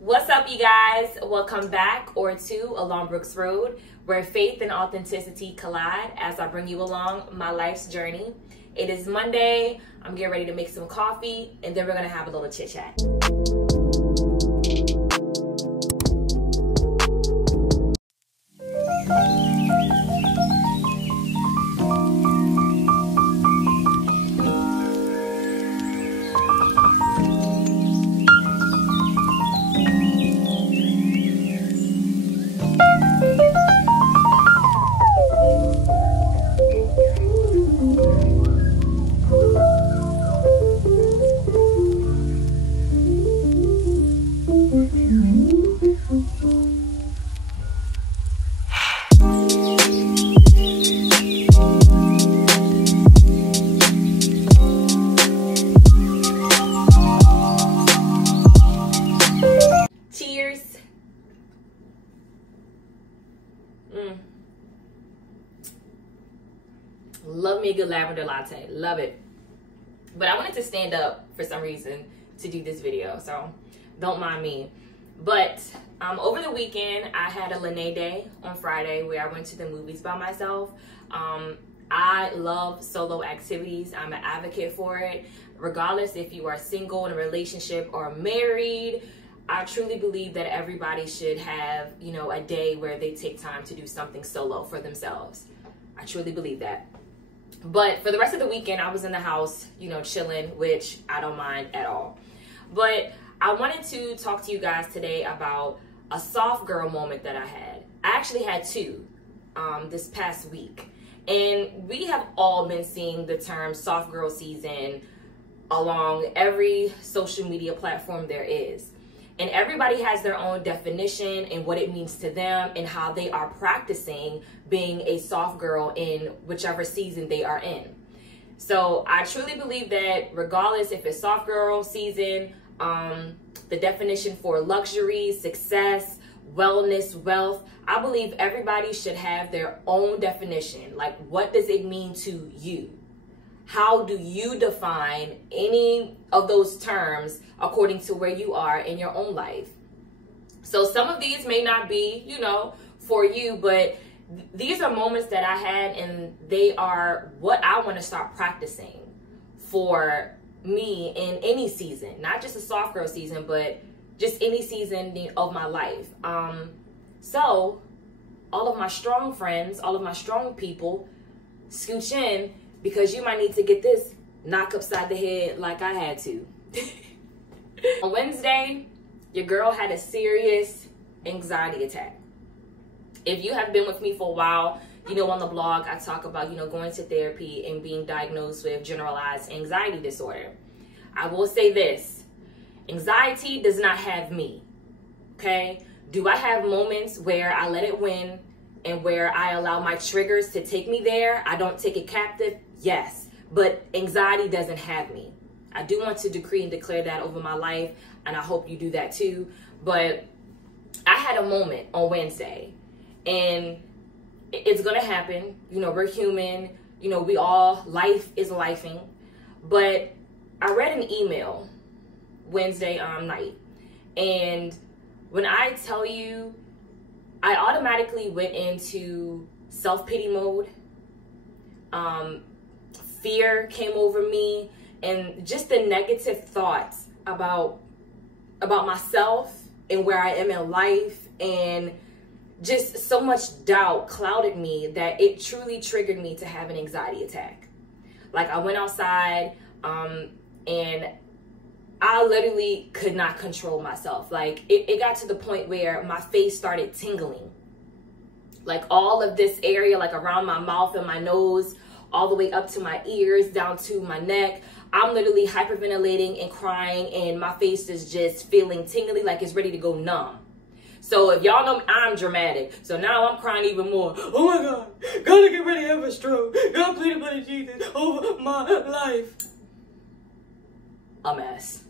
What's up, you guys? Welcome back or to Along Brooks Road, where faith and authenticity collide as I bring you along my life's journey. It is Monday. I'm getting ready to make some coffee, and then we're going to have a little chit chat. Love me a good lavender latte. Love it. But I wanted to stand up for some reason to do this video, so don't mind me. But over the weekend, I had a Lene day on Friday where I went to the movies by myself. I love solo activities. I'm an advocate for it. Regardless if you are single, in a relationship, or married, I truly believe that everybody should have, a day where they take time to do something solo for themselves. I truly believe that. But for the rest of the weekend, I was in the house, chilling, which I don't mind at all. But I wanted to talk to you guys today about a soft girl moment that I had. I actually had two this past week. And we have all been seeing the term soft girl season along every social media platform there is. And everybody has their own definition and what it means to them and how they are practicing being a soft girl in whichever season they are in. So I truly believe that regardless if it's soft girl season, the definition for luxury, success, wellness, wealth, I believe everybody should have their own definition. Like, what does it mean to you? How do you define any of those terms according to where you are in your own life? So some of these may not be, for you, but these are moments that I had, and they are what I want to start practicing for me in any season, not just a soft girl season, but just any season of my life. So all of my strong friends, all of my strong people, scooch in, because you might need to get this knock upside the head like I had to. On Wednesday, your girl had a serious anxiety attack. If you have been with me for a while, on the blog, I talk about, going to therapy and being diagnosed with generalized anxiety disorder. I will say this, anxiety does not have me, okay? Do I have moments where I let it win and where I allow my triggers to take me there? I don't take it captive? Yes, but anxiety doesn't have me. I do want to decree and declare that over my life, and I hope you do that too. But I had a moment on Wednesday, and it's gonna happen. We're human. Life is lifing. But I read an email Wednesday night, and when I tell you, I automatically went into self-pity mode. Fear came over me, and just the negative thoughts about myself and where I am in life, and just so much doubt clouded me that it truly triggered me to have an anxiety attack. Like, I went outside, and I literally could not control myself. Like, it got to the point where my face started tingling. Like, all of this area, like around my mouth and my nose, all the way up to my ears, down to my neck. I'm literally hyperventilating and crying, and my face is just feeling tingly, like it's ready to go numb. So if y'all know me, I'm dramatic. So now I'm crying even more. Oh my God, gotta get ready to have a stroke. God, plead the blood of Jesus over my life. A mess.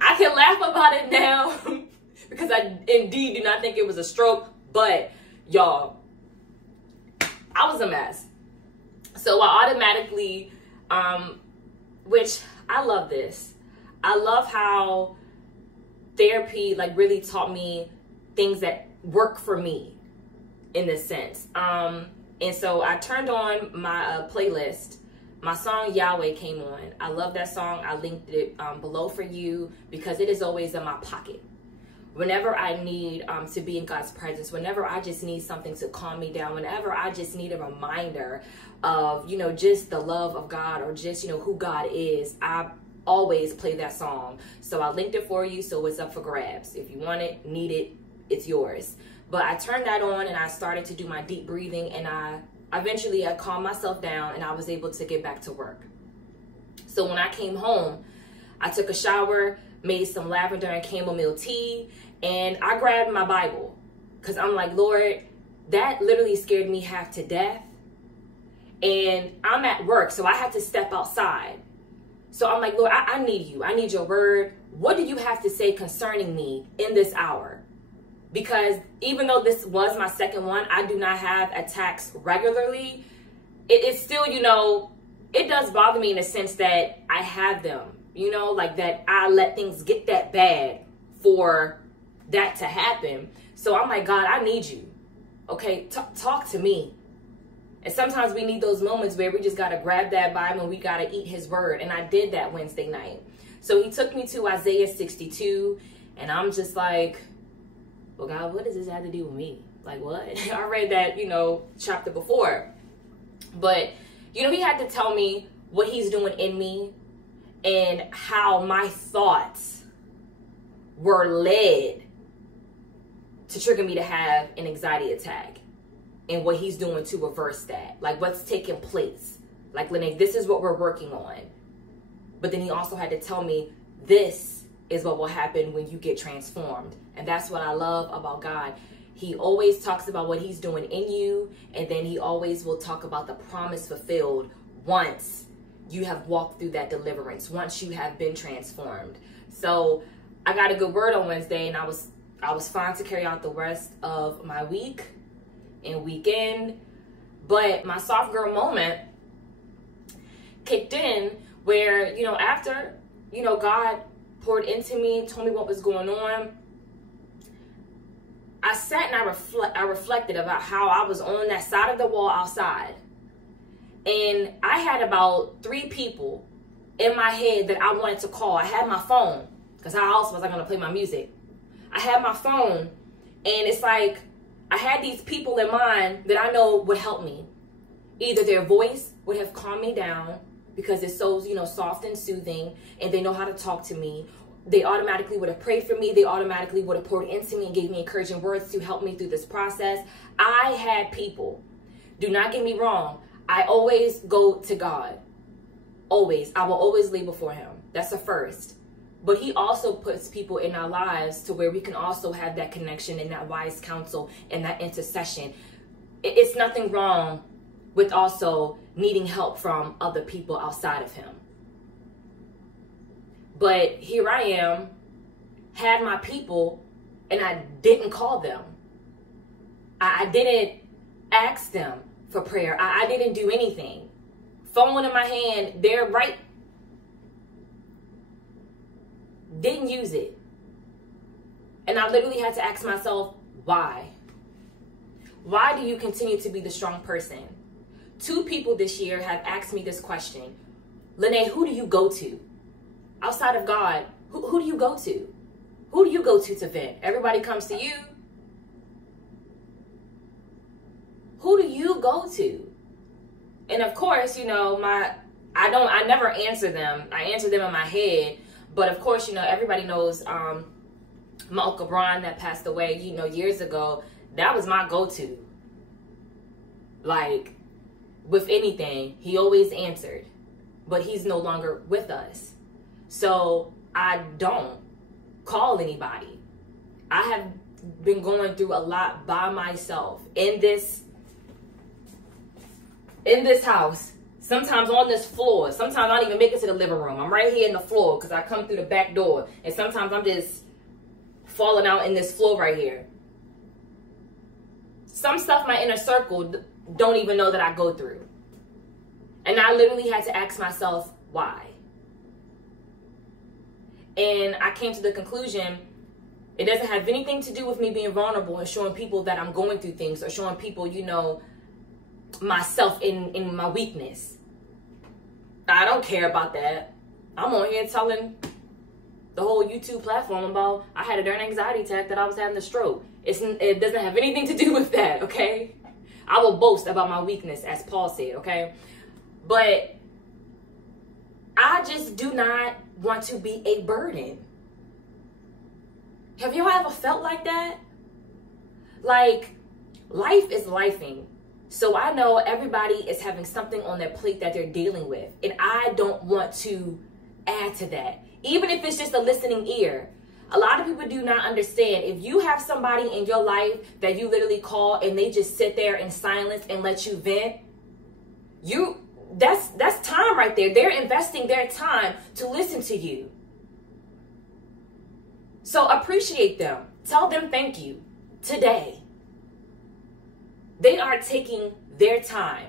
I can laugh about it now because I indeed do not think it was a stroke, but y'all, I was a mess. So I automatically, which I love this. I love how therapy like really taught me things that work for me in this sense. And so I turned on my playlist. My song Yahweh came on. I love that song. I linked it below for you because it is always in my pocket. Whenever I need to be in God's presence, whenever I just need something to calm me down, whenever I just need a reminder of, you know, just the love of God or just, you know, who God is, I always play that song. So I linked it for you, so it's up for grabs. If you want it, need it, it's yours. But I turned that on and I started to do my deep breathing, and I calmed myself down and I was able to get back to work. So when I came home, I took a shower, made some lavender and chamomile tea, and I grabbed my Bible because I'm like, Lord, that literally scared me half to death. And I'm at work, so I had to step outside. So I'm like, Lord, I need you. I need your word. What do you have to say concerning me in this hour? Because even though this was my second one, I do not have attacks regularly. It's still, you know, it does bother me in the sense that I have them, you know, like that I let things get that bad for that to happen. So I'm like, God, I need you. Okay, talk to me. And sometimes we need those moments where we just got to grab that Bible and we got to eat his word. And I did that Wednesday night. So he took me to Isaiah 62. And I'm just like, well, God, what does this have to do with me? Like, what? I read that, you know, chapter before. But, you know, he had to tell me what he's doing in me and how my thoughts were led to trigger me to have an anxiety attack. And what he's doing to reverse that. Like, what's taking place. Like, Lene, this is what we're working on. But then he also had to tell me, this is what will happen when you get transformed. And that's what I love about God. He always talks about what he's doing in you. And then he always will talk about the promise fulfilled once you have walked through that deliverance. Once you have been transformed. So I got a good word on Wednesday. And I was fine to carry out the rest of my week and weekend. But my soft girl moment kicked in where, you know, after, you know, God poured into me, told me what was going on, I sat and I reflected about how I was on that side of the wall outside. And I had about 3 people in my head that I wanted to call. I had my phone, because how else was I going to play my music? I had my phone, and it's like, I had these people in mind that I know would help me. Either their voice would have calmed me down because it's so, you know, soft and soothing, and they know how to talk to me. They automatically would have prayed for me. They automatically would have poured into me and gave me encouraging words to help me through this process. I had people. Do not get me wrong. I always go to God. Always. I will always lay before him. That's the first. But he also puts people in our lives to where we can also have that connection and that wise counsel and that intercession. It's nothing wrong with also needing help from other people outside of him. But here I am, had my people, and I didn't call them. I didn't ask them for prayer. I didn't do anything. Phone in my hand, they're right. Didn't use it. And I literally had to ask myself, why? Why do you continue to be the strong person? 2 people this year have asked me this question. Lene, who do you go to? Outside of God, who do you go to? Who do you go to vent? Everybody comes to you. Who do you go to? And of course, you know, I never answer them. I answer them in my head. But of course, you know, everybody knows my Uncle Brian that passed away, you know, years ago. That was my go-to. Like, with anything, he always answered. But he's no longer with us. So I don't call anybody. I have been going through a lot by myself in this house. Sometimes on this floor. Sometimes I don't even make it to the living room. I'm right here in the floor because I come through the back door. And sometimes I'm just falling out in this floor right here. Some stuff my inner circle don't even know that I go through. And I literally had to ask myself, why? And I came to the conclusion, It doesn't have anything to do with me being vulnerable and showing people that I'm going through things, or showing people, you know, myself in my weakness. I don't care about that. I'm on here telling the whole YouTube platform about I had a darn anxiety attack, that I was having a stroke. It doesn't have anything to do with that, okay? I will boast about my weakness, as Paul said, okay? But I just do not want to be a burden. Have you ever felt like that? Like, life is lifing. So I know everybody is having something on their plate that they're dealing with. And I don't want to add to that. Even if it's just a listening ear. A lot of people do not understand. If you have somebody in your life that you literally call and they just sit there in silence and let you vent, that's time right there. They're investing their time to listen to you. So appreciate them. Tell them thank you today. They are taking their time.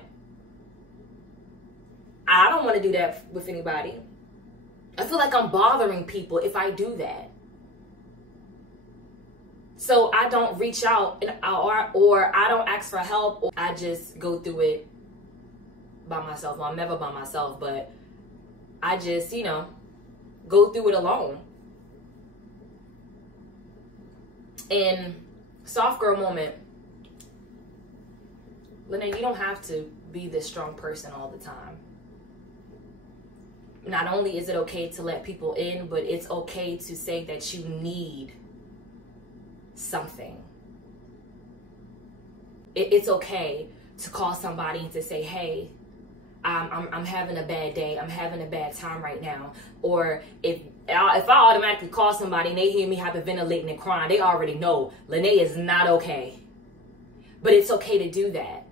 I don't want to do that with anybody. I feel like I'm bothering people if I do that. So I don't reach out or I don't ask for help. Or I just go through it by myself. Well, I'm never by myself, but I just, you know, go through it alone. And soft girl moment. Lene, you don't have to be this strong person all the time. Not only is it okay to let people in, but it's okay to say that you need something. It's okay to call somebody and to say, hey, I'm having a bad day. I'm having a bad time right now. Or if I automatically call somebody and they hear me hyperventilating and crying, they already know Lene is not okay. But it's okay to do that.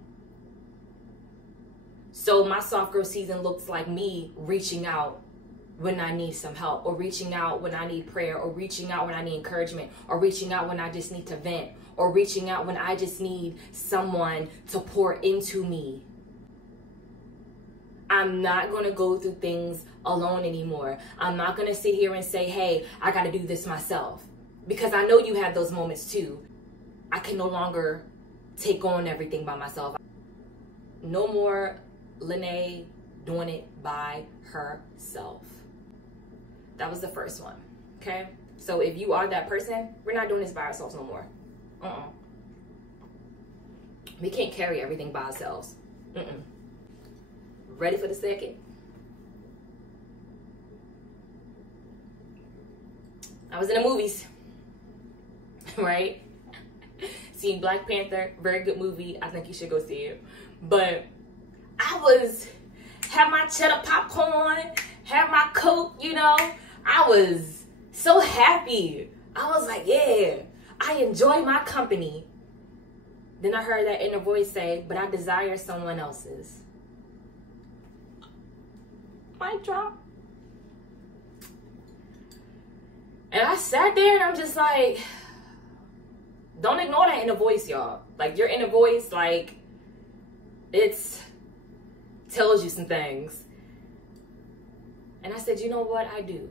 So my soft girl season looks like me reaching out when I need some help, or reaching out when I need prayer, or reaching out when I need encouragement, or reaching out when I just need to vent, or reaching out when I just need someone to pour into me. I'm not going to go through things alone anymore. I'm not going to sit here and say, hey, I got to do this myself. Because I know you have those moments too. I can no longer take on everything by myself. No more Lene doing it by herself. That was the first one, okay? So if you are that person, we're not doing this by ourselves no more. We can't carry everything by ourselves. Ready for the second? I was in the movies, right? Seen Black Panther, very good movie. I think you should go see it. But I had my cheddar popcorn, had my Coke, you know. I was so happy. I was like, yeah, I enjoy my company. Then I heard that inner voice say, but I desire someone else's. Mic drop. And I sat there and I'm just like, don't ignore that inner voice, y'all. Like, your inner voice, like, it's tells you some things. And I said, you know what? I do.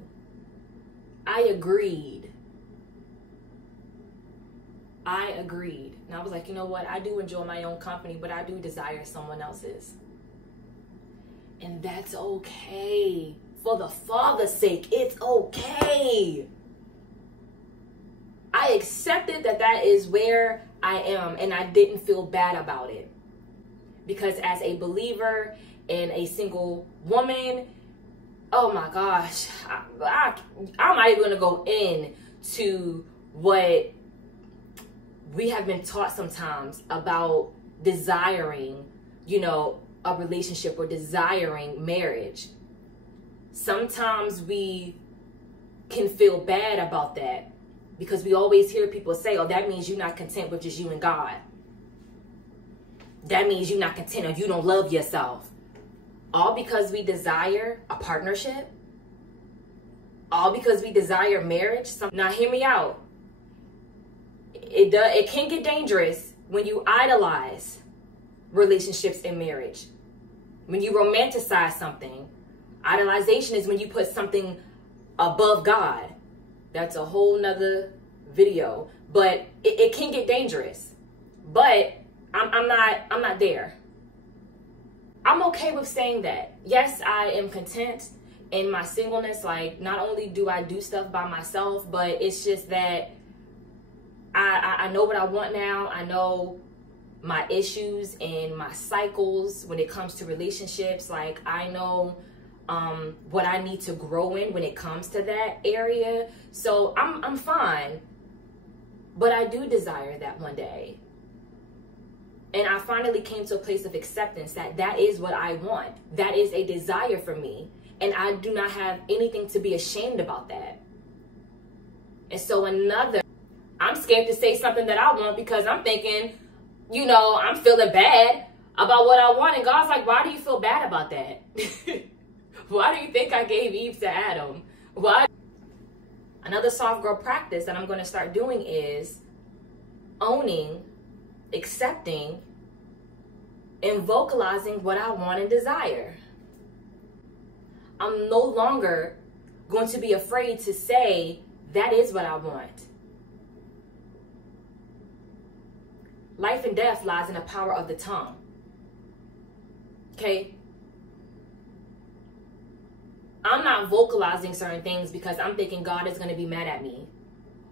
I agreed. And I was like, you know what? I do enjoy my own company, but I do desire someone else's. And that's okay. For the Father's sake, it's okay. I accepted that is where I am, and I didn't feel bad about it. Because as a believer and a single woman, oh my gosh, I'm not even going to go into what we have been taught sometimes about desiring, you know, a relationship or desiring marriage. Sometimes we can feel bad about that because we always hear people say, oh, that means you're not content with just you and God. That means you're not content or you don't love yourself. All because we desire a partnership. All because we desire marriage. Now hear me out. It can get dangerous when you idolize relationships and marriage. When you romanticize something. Idolization is when you put something above God. That's a whole nother video, but it can get dangerous. But I'm not there. I'm okay with saying that. Yes, I am content in my singleness. Like, not only do I do stuff by myself, but it's just that I know what I want now. I know my issues and my cycles when it comes to relationships. Like, I know what I need to grow in when it comes to that area. So I'm fine. But I do desire that one day. And I finally came to a place of acceptance that that is what I want. That is a desire for me. And I do not have anything to be ashamed about that. And so I'm scared to say something that I want because I'm thinking, you know, I'm feeling bad about what I want. And God's like, why do you feel bad about that? Why do you think I gave Eve to Adam? Why? Another soft girl practice that I'm going to start doing is owning, accepting, and vocalizing what I want and desire. I'm no longer going to be afraid to say that is what I want. Life and death lies in the power of the tongue. Okay? I'm not vocalizing certain things because I'm thinking God is going to be mad at me.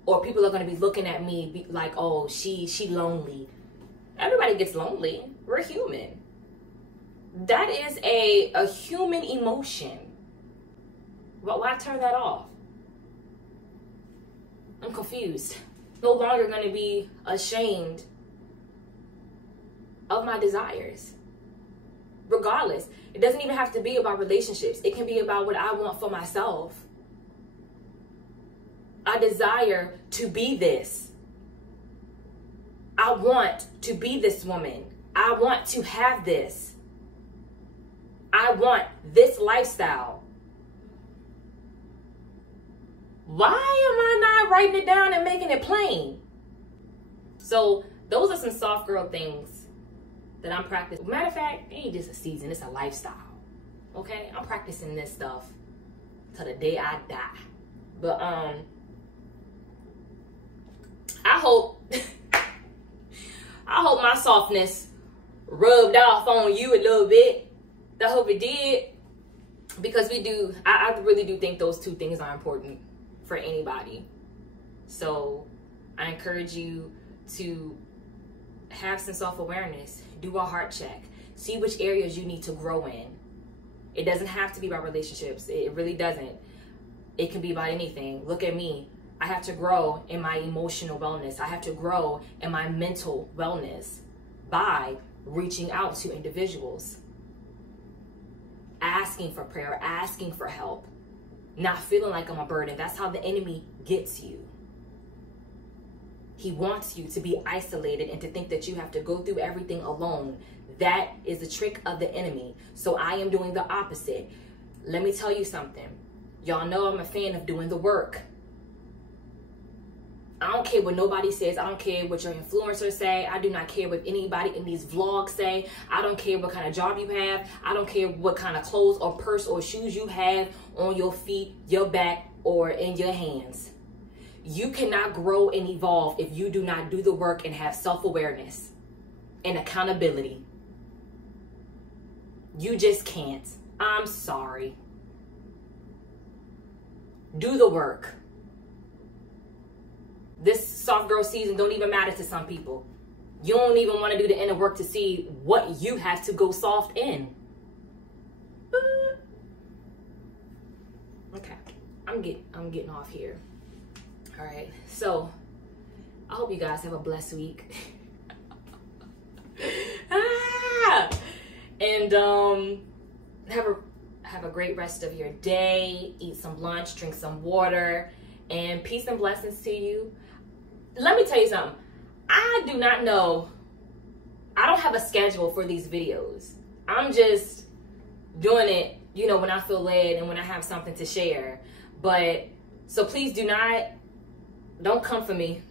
Or people are going to be looking at me like, oh, she lonely. Everybody gets lonely. We're human. That is a human emotion. But why turn that off? I'm confused. No longer going to be ashamed of my desires. Regardless, it doesn't even have to be about relationships. It can be about what I want for myself. I desire to be this. I want to be this woman. I want to have this. I want this lifestyle. Why am I not writing it down and making it plain? So those are some soft girl things that I'm practicing. Matter of fact, it ain't just a season, it's a lifestyle. Okay? I'm practicing this stuff till the day I die. But I hope my softness rubbed off on you a little bit. I hope it did. Because I really do think those two things are important for anybody. So I encourage you to have some self-awareness. Do a heart check. See which areas you need to grow in. It doesn't have to be about relationships. It really doesn't. It can be about anything. Look at me. I have to grow in my emotional wellness. I have to grow in my mental wellness by reaching out to individuals. Asking for prayer, asking for help. Not feeling like I'm a burden. That's how the enemy gets you. He wants you to be isolated and to think that you have to go through everything alone. That is the trick of the enemy. So I am doing the opposite. Let me tell you something. Y'all know I'm a fan of doing the work. I don't care what nobody says. I don't care what your influencers say. I do not care what anybody in these vlogs say. I don't care what kind of job you have. I don't care what kind of clothes or purse or shoes you have on your feet, your back, or in your hands. You cannot grow and evolve if you do not do the work and have self-awareness and accountability. You just can't. I'm sorry. Do the work. This soft girl season don't even matter to some people. You don't even want to do the inner work to see what you have to go soft in. Okay, I'm getting off here. All right, so I hope you guys have a blessed week. And have a great rest of your day. Eat some lunch, drink some water, and peace and blessings to you. Let me tell you something. I do not know. I don't have a schedule for these videos. I'm just doing it, you know, when I feel led and when I have something to share. But so please don't come for me.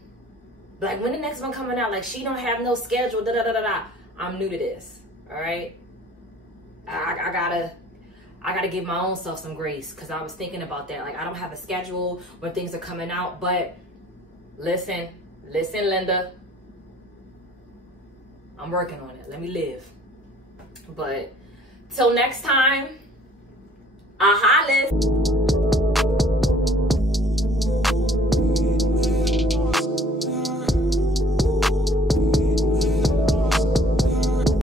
Like, when the next one coming out? Like, she don't have no schedule. Da da da da da. I'm new to this. All right. I gotta give my own self some grace because I was thinking about that. Like, I don't have a schedule when things are coming out, but Listen, Linda. I'm working on it. Let me live. But till next time,